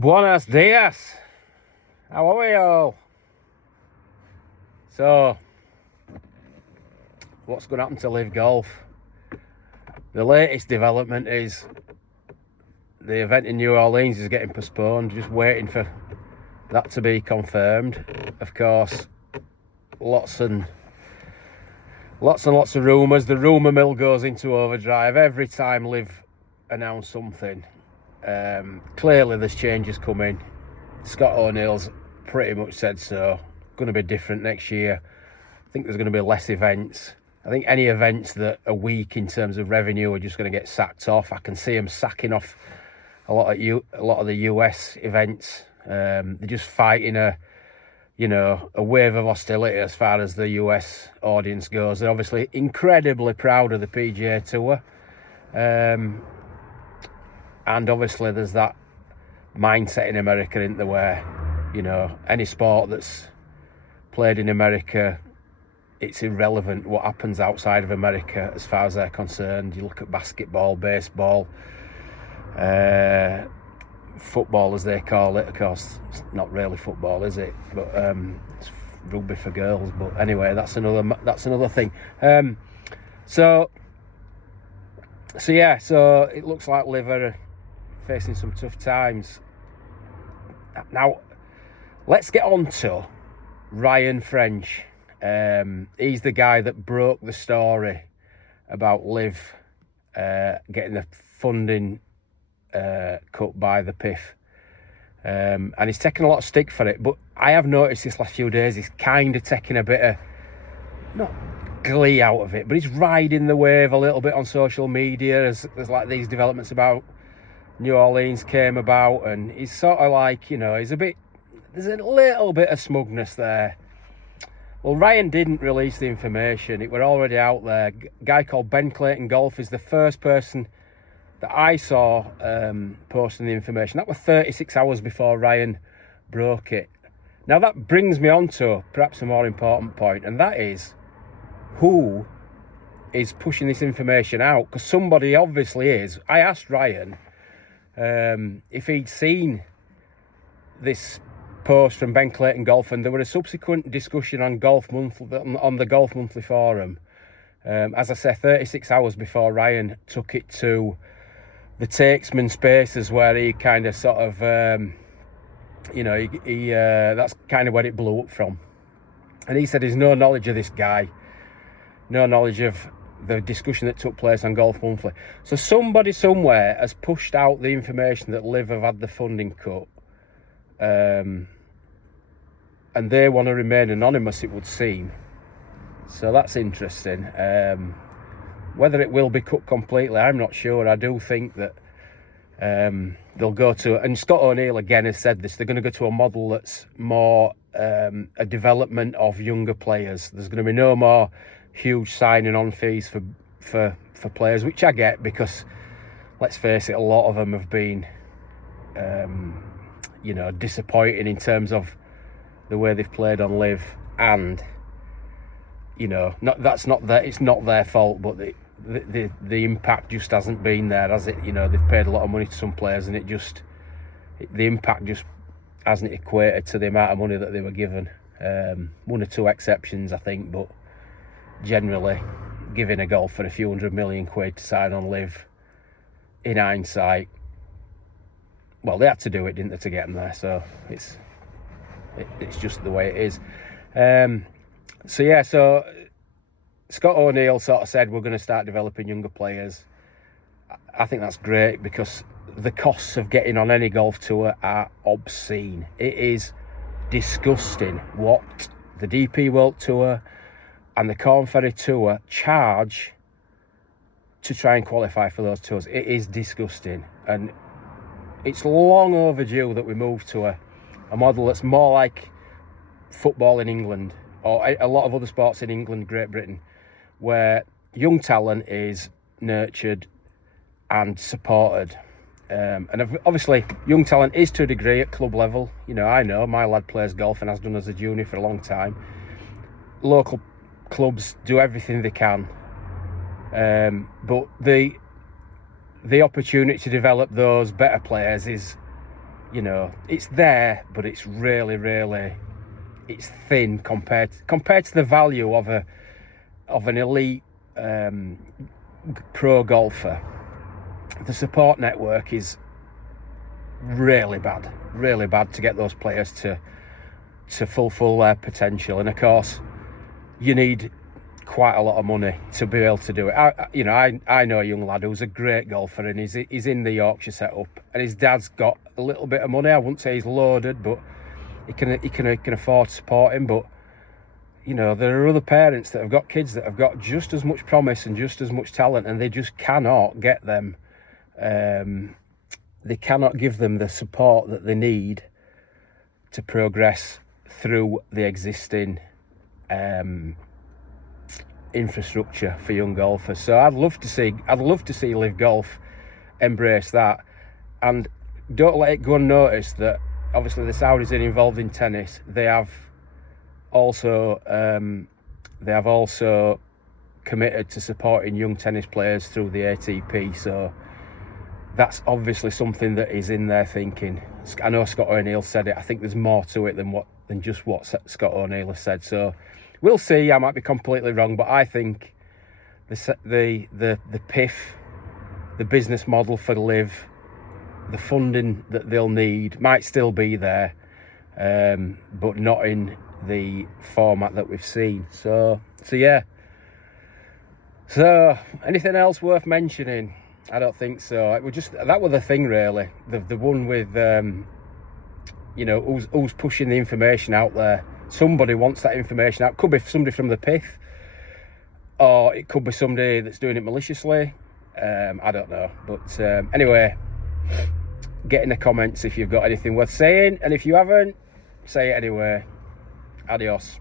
Buenos dias. How are we all? So, what's going to happen to LIV Golf? The latest development is the event in New Orleans is getting postponed. Just waiting for that to be confirmed. Of course, lots and lots of rumours. The rumour mill goes into overdrive every time LIV announce something. Clearly there's changes coming. Scott O'Neill's pretty much said so. Going to be different next year. I think there's going to be less events. I think any events that are weak in terms of revenue are just going to get sacked off. I can see them sacking off a lot of the US events. They're just fighting a wave of hostility as far as the US audience goes. They're obviously incredibly proud of the PGA Tour. And obviously there's that mindset in America, isn't there, where, any sport that's played in America, it's irrelevant what happens outside of America as far as they're concerned. You look at basketball, baseball, football as they call it. Of course, it's not really football, is it? But it's rugby for girls. But anyway, that's another thing. So it looks like LIV are facing some tough times. Now, let's get on to Ryan French. He's the guy that broke the story about LIV getting the funding cut by the PIF. And he's taken a lot of stick for it. But I have noticed this last few days he's kind of taking a bit of, not glee out of it, but he's riding the wave a little bit on social media as like these developments about New Orleans came about, and he's sort of like, there's a little bit of smugness there. Well, Ryan didn't release the information. It were already out there. A guy called Ben Clayton Golf is the first person that I saw posting the information. That was 36 hours before Ryan broke it. Now that brings me on to perhaps a more important point, and that is who is pushing this information out, because somebody obviously is. I asked Ryan if he'd seen this post from Ben Clayton Golf, and there were a subsequent discussion on Golf Monthly, on the Golf Monthly forum. As I say, 36 hours before Ryan took it to the Takesman Spaces, where he kind of sort of, that's kind of where it blew up from. And he said there's no knowledge of this guy, no knowledge of the discussion that took place on Golf Monthly. So somebody somewhere has pushed out the information that LIV have had the funding cut. And they want to remain anonymous, it would seem. So that's interesting. Whether it will be cut completely, I'm not sure. I do think that they'll go to, and Scott O'Neill again has said this, they're going to go to a model that's more a development of younger players. There's going to be no more huge signing on fees for players, which I get, because let's face it, a lot of them have been disappointing in terms of the way they've played on LIV, and it's not their fault, but the impact just hasn't been there, has it? They've paid a lot of money to some players, and the impact just hasn't equated to the amount of money that they were given. One or two exceptions, I think, but generally giving a golfer a few $100 million to sign on LIV, in hindsight, well, they had to do it, didn't they, to get them there? So it's just the way it is. So Scott O'Neill sort of said we're going to start developing younger players. I think that's great, because the costs of getting on any golf tour are obscene. It is disgusting what the DP World Tour and the Corn Ferry Tour charge to try and qualify for those tours. It is disgusting, and it's long overdue that we move to a model that's more like football in England, or a lot of other sports in England, Great Britain, where young talent is nurtured and supported. And obviously young talent is to a degree at club level. I know my lad plays golf and has done as a junior for a long time. Local clubs do everything they can, but the opportunity to develop those better players is you know, it's there, but it's really, really, it's thin compared to the value of an elite pro golfer. The support network is really bad to get those players to fulfill their potential. And of course, you need quite a lot of money to be able to do it. I know a young lad who's a great golfer, and he's in the Yorkshire setup, and his dad's got a little bit of money. I wouldn't say he's loaded, but he can afford to support him. But you know, there are other parents that have got kids that have got just as much promise and just as much talent, and they just cannot get them. They cannot give them the support that they need to progress through the existing infrastructure for young golfers. So I'd love to see LIV Golf embrace that, and don't let it go unnoticed that obviously the Saudis are involved in tennis. They have also committed to supporting young tennis players through the ATP. So that's obviously something that is in their thinking. I know Scott O'Neill said it. I think there's more to it than just what Scott O'Neill has said. So we'll see. I might be completely wrong, but I think the PIF, the business model for LIV, the funding that they'll need might still be there, but not in the format that we've seen. So yeah. So anything else worth mentioning? I don't think so. It was just that was the thing really. The one with you know, who's pushing the information out there. Somebody wants that information out. Could be somebody from the PIF, or it could be somebody that's doing it maliciously. I don't know. But anyway, get in the comments if you've got anything worth saying, and if you haven't, say it anyway. Adios.